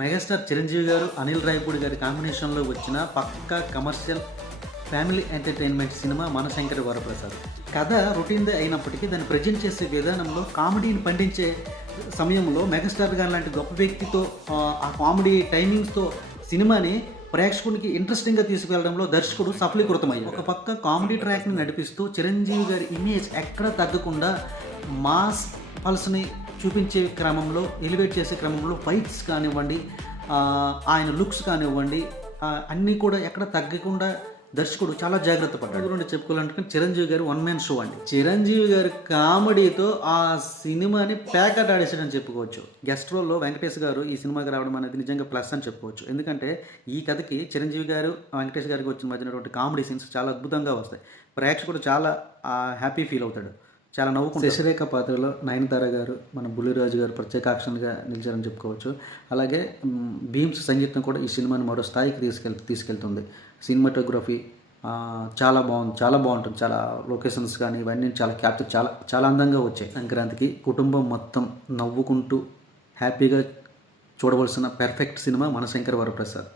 Megastar Chiranjeevi గారు, అనిల్ రావిపూడి గారి కాంబినేషన్లో వచ్చిన పక్కా commercial family entertainment cinema Manashankara Varaprasad. కథ రొటీన్దే అయినప్పటికీ దాన్ని ప్రజెంట్ చేసే విధానంలో కామెడీని పండించే సమయంలో మెగాస్టార్ గారు లాంటి గొప్ప వ్యక్తితో ఆ కామెడీ టైమింగ్స్తో సినిమాని ప్రేక్షకునికి ఇంట్రెస్టింగ్గా తీసుకెళ్లడంలో దర్శకుడు సఫలీకృతమయ్యాడు. ఒక పక్క కామెడీ ట్రాక్ని నడిపిస్తూ చిరంజీవి గారి ఇమేజ్ ఎక్కడ తగ్గకుండా మాస్ పల్స్ని చూపించే క్రమంలో, ఎలివేట్ చేసే క్రమంలో ఫైట్స్ కానివ్వండి, ఆయన లుక్స్ కానివ్వండి, అన్నీ కూడా ఎక్కడ తగ్గకుండా దర్శకుడు చాలా జాగ్రత్త పడ్డాడు. గురించి చెప్పుకోవాలంటే చిరంజీవి గారు వన్ మ్యాన్ షో అండి. చిరంజీవి గారి కామెడీతో ఆ సినిమాని ప్యాకెట్ ఆడేసాడని చెప్పుకోవచ్చు. గెస్ట్ రోల్లో వెంకటేష్ గారు ఈ సినిమాకి రావడం అనేది నిజంగా ప్లస్ అని చెప్పుకోవచ్చు. ఎందుకంటే ఈ కథకి చిరంజీవి గారు, వెంకటేష్ గారికి వచ్చిన మధ్యనటువంటి కామెడీ సీన్స్ చాలా అద్భుతంగా వస్తాయి. ప్రేక్షకుడు చాలా హ్యాపీ ఫీల్ అవుతాడు, చాలా నవ్వుకుంటాడు. శశిరేఖ పాత్రలో నయనతార గారు, మన బుల్లిరాజు గారు ప్రత్యేకాక్షన్గా నిలిచారని చెప్పుకోవచ్చు. అలాగే భీమ్స్ సంగీతం కూడా ఈ సినిమాని మరో స్థాయికి తీసుకెళ్తుంది. సినిమాటోగ్రఫీ చాలా బాగుంటుంది. చాలా లొకేషన్స్ కానీ ఇవన్నీ చాలా క్యాప్చర్ చాలా అందంగా వచ్చాయి. సంక్రాంతికి కుటుంబం మొత్తం నవ్వుకుంటూ హ్యాపీగా చూడవలసిన పెర్ఫెక్ట్ సినిమా మనశంకర వరప్రసాద్.